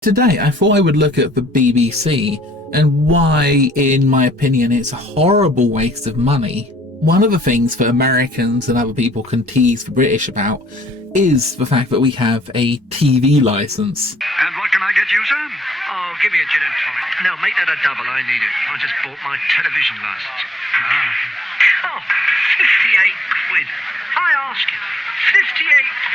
Today, I thought I would look at the BBC and why, in my opinion, it's a horrible waste of money. One of the things that Americans and other people can tease the British about is the fact that we have a TV license. And what can I get you, sir? Oh, give me a gin and tonic. No, make that a double. I need it. I just bought my television license. Oh, 58 quid. I ask you, 58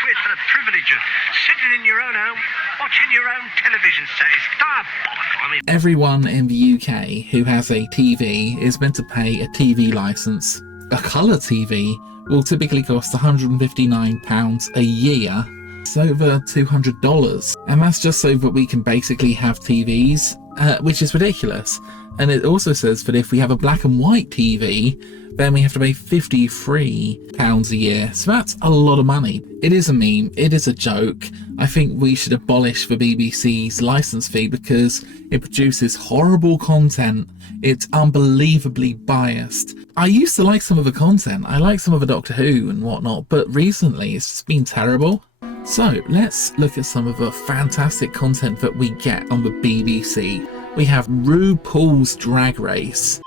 quid for the privilege of sitting in your own home, watching your own television set. It's diabolical. I mean, everyone in the UK who has a TV is meant to pay a TV license. A colour TV will typically cost £159 a year. It's over $200, and that's just so that we can basically have TVs, which is ridiculous. And it also says that if we have a black and white TV, then we have to pay £53 a year. So that's a lot of money. It is a meme. It is a joke. I think we should abolish the BBC's license fee because it produces horrible content. It's unbelievably biased. I used to like some of the content. I like some of the Doctor Who and whatnot, but recently it's just been terrible. So let's look at some of the fantastic content that we get on the BBC. We have RuPaul's Drag Race.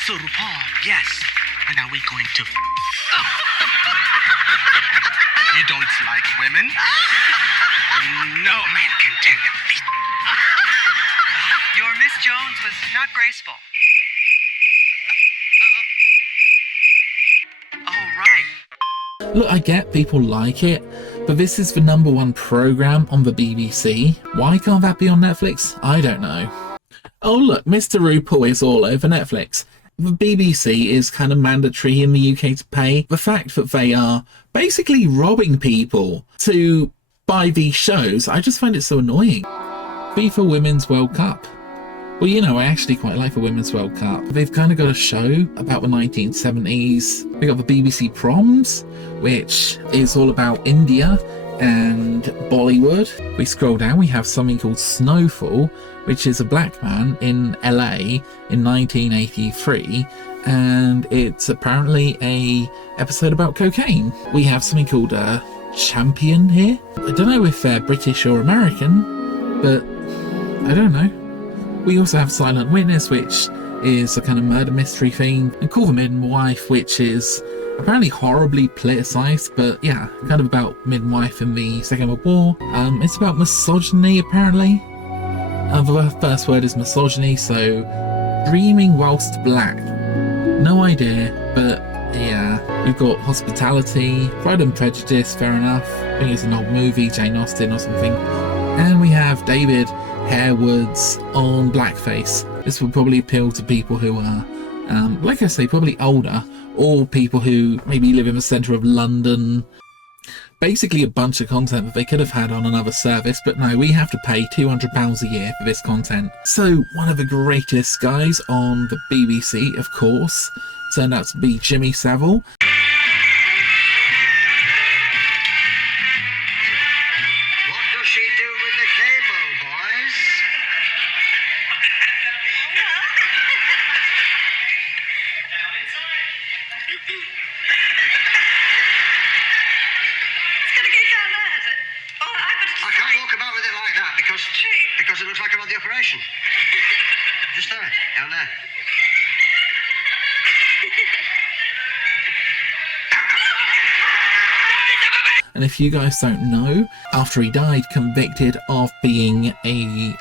So RuPaul, yes. And are we going to You don't like women? No man can tend to feet. Your Miss Jones was not graceful. Oh, right. Look, I get people like it, but this is the #1 programme on the BBC. Why can't that be on Netflix? I don't know. Oh look, Mr. RuPaul is all over Netflix. The BBC is kind of mandatory in the UK to pay. The fact that they are basically robbing people to buy these shows, I just find it so annoying. FIFA Women's World Cup. Well, you know, I actually quite like the Women's World Cup. They've kind of got a show about the 1970s. We got the BBC Proms, which is all about India and Bollywood. We scroll down, we have something called Snowfall, which is a black man in LA in 1983, and it's apparently a episode about cocaine. We have something called Champion here. I don't know if they're British or American, but I don't know. We also have Silent Witness, which is a kind of murder mystery thing, and Call the Midwife, which is apparently horribly politicised, but yeah, kind of about midwife in the Second World War. It's about misogyny, apparently. The first word is misogyny, so Dreaming Whilst Black. No idea, but yeah. We've got Hospitality, Pride and Prejudice, fair enough. I think it's an old movie, Jane Austen or something. And we have David Harewood's on blackface. This will probably appeal to people who are, like I say, probably older, or people who maybe live in the centre of London. Basically a bunch of content that they could have had on another service, but no, we have to pay £200 a year for this content. So one of the greatest guys on the BBC, of course, turned out to be Jimmy Savile. what does she do with the cable, boys? I can't walk about with it like that because it looks like I'm on the operation. Just there, down there. And if you guys don't know, after he died, convicted of being a...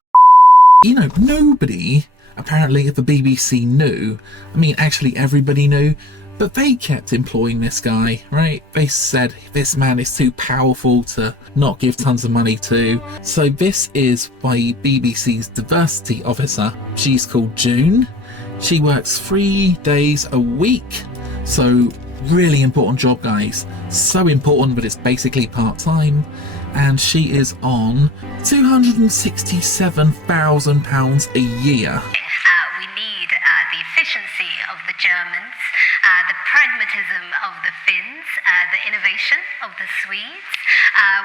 You know, nobody apparently at the BBC knew. I mean, actually everybody knew, but they kept employing this guy, right? They said this man is too powerful to not give tons of money to. So this is by BBC's diversity officer. She's called June. She works 3 days a week. So really important job, guys. So important that it's basically part-time. And she is on £267,000 a year. We need the efficiency of the Germans, the pragmatism of the Finns, the innovation of the Swedes.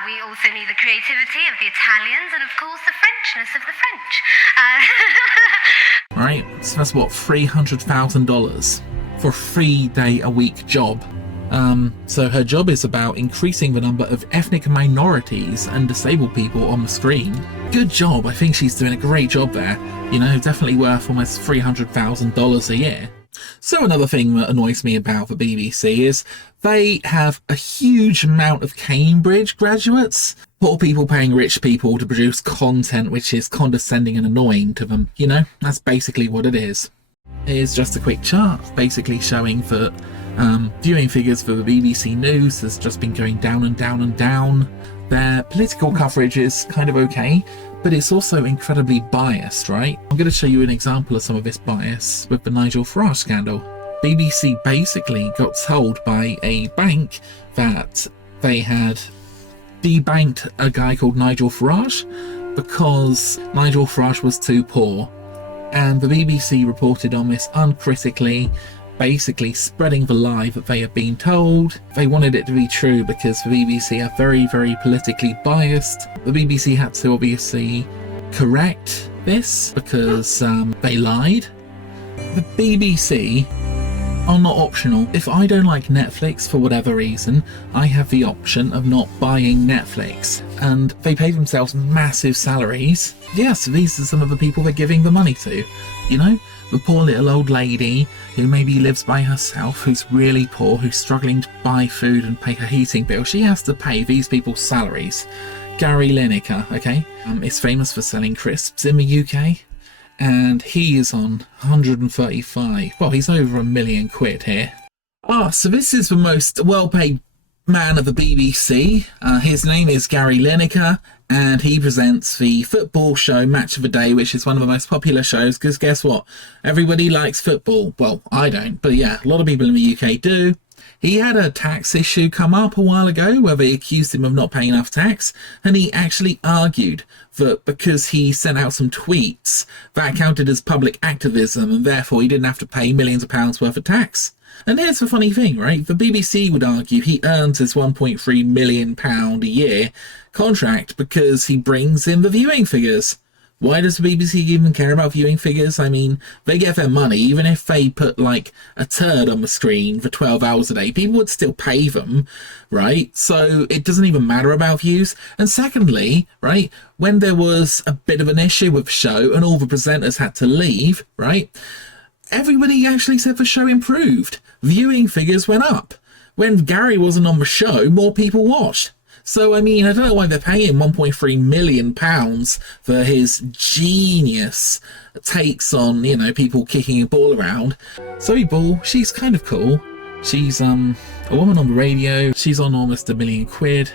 We also need the creativity of the Italians, and of course the Frenchness of the French. Right, so that's what, $300,000 for a 3-day-a-week job. So her job is about increasing the number of ethnic minorities and disabled people on the screen. Good job. I think she's doing a great job there. You know, definitely worth almost $300,000 a year. So another thing that annoys me about the BBC is they have a huge amount of Cambridge graduates. Poor people paying rich people to produce content which is condescending and annoying to them. You know, that's basically what it is. Here's just a quick chart basically showing that viewing figures for the BBC News has just been going down and down and down. Their political coverage is kind of okay, but it's also incredibly biased, right? I'm going to show you an example of some of this bias with the Nigel Farage scandal. BBC basically got told by a bank that they had debanked a guy called Nigel Farage because Nigel Farage was too poor. And the BBC reported on this uncritically, basically spreading the lie that they had been told. They wanted it to be true because the BBC are very, very politically biased. The BBC had to obviously correct this because they lied. The BBC are not optional. If I don't like Netflix for whatever reason, I have the option of not buying Netflix. And they pay themselves massive salaries. Yes, these are some of the people they're giving the money to. You know, the poor little old lady who maybe lives by herself, who's really poor, who's struggling to buy food and pay her heating bill. She has to pay these people's salaries. Gary Lineker, okay, is famous for selling crisps in the UK. And he is on 135. Well, he's over £1 million here. So this is the most well-paid man of the BBC. His name is Gary Lineker, and he presents the football show Match of the Day, which is one of the most popular shows, because guess what? Everybody likes football. Well, I don't, but yeah, a lot of people in the UK do. He had a tax issue come up a while ago where they accused him of not paying enough tax, and he actually argued that because he sent out some tweets, that counted as public activism, and therefore he didn't have to pay millions of pounds worth of tax. And here's the funny thing, right? The BBC would argue he earns his £1.3 million a year contract because he brings in the viewing figures. Why does the BBC even care about viewing figures? I mean, they get their money. Even if they put, like, a turd on the screen for 12 hours a day, people would still pay them, right? So it doesn't even matter about views. And secondly, right, when there was a bit of an issue with the show and all the presenters had to leave, right, everybody actually said the show improved. Viewing figures went up. When Gary wasn't on the show, more people watched. So, I mean, I don't know why they're paying £1.3 million for his genius takes on, you know, people kicking a ball around. Zoe Ball, she's kind of cool. She's a woman on the radio. She's on almost £1 million.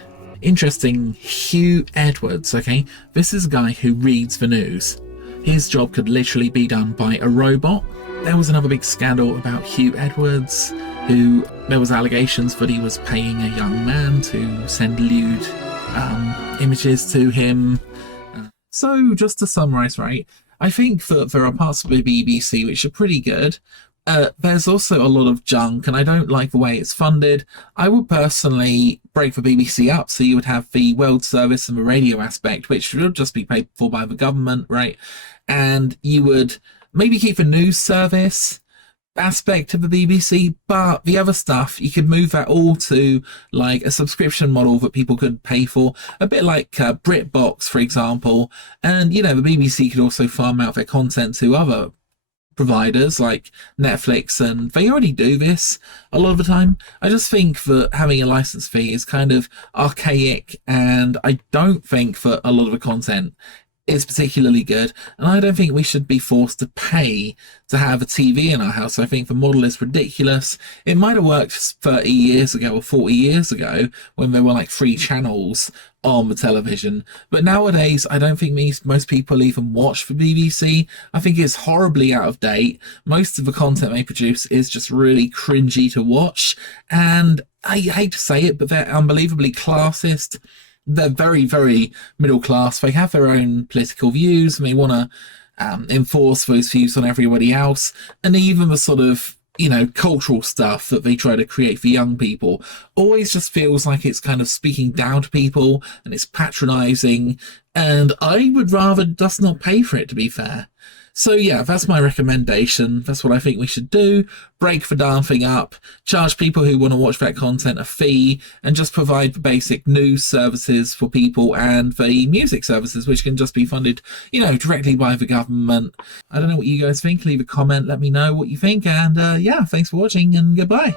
Interesting, Hugh Edwards, okay? This is a guy who reads the news. His job could literally be done by a robot. There was another big scandal about Hugh Edwards, who there was allegations that he was paying a young man to send lewd images to him. So just to summarise, right, I think that there are parts of the BBC which are pretty good. There's also a lot of junk, and I don't like the way it's funded. I would personally break the BBC up so you would have the World Service and the radio aspect, which would just be paid for by the government, right? And you would maybe keep the news service aspect of the BBC, but the other stuff, you could move that all to like a subscription model that people could pay for, a bit like BritBox, for example. And, you know, the BBC could also farm out their content to other providers like Netflix, and they already do this a lot of the time. I just think that having a license fee is kind of archaic, and I don't think that a lot of the content is particularly good, and I don't think we should be forced to pay to have a TV in our house. I think the model is ridiculous. It might have worked 30 years ago or 40 years ago when there were like 3 channels on the television, but nowadays I don't think most people even watch the BBC. I think it's horribly out of date. Most of the content they produce is just really cringy to watch, and I hate to say it, but they're unbelievably classist. They're very, very middle class. They have their own political views, and they want to enforce those views on everybody else. And even the sort of, you know, cultural stuff that they try to create for young people always just feels like it's kind of speaking down to people, and it's patronizing, And I would rather just not pay for it, to be fair. So yeah, that's my recommendation. That's what I think we should do. Break the darn thing up, charge people who want to watch that content a fee, and just provide the basic news services for people and the music services, which can just be funded, directly by the government. I don't know what you guys think. Leave a comment, let me know what you think, and yeah, thanks for watching, and goodbye.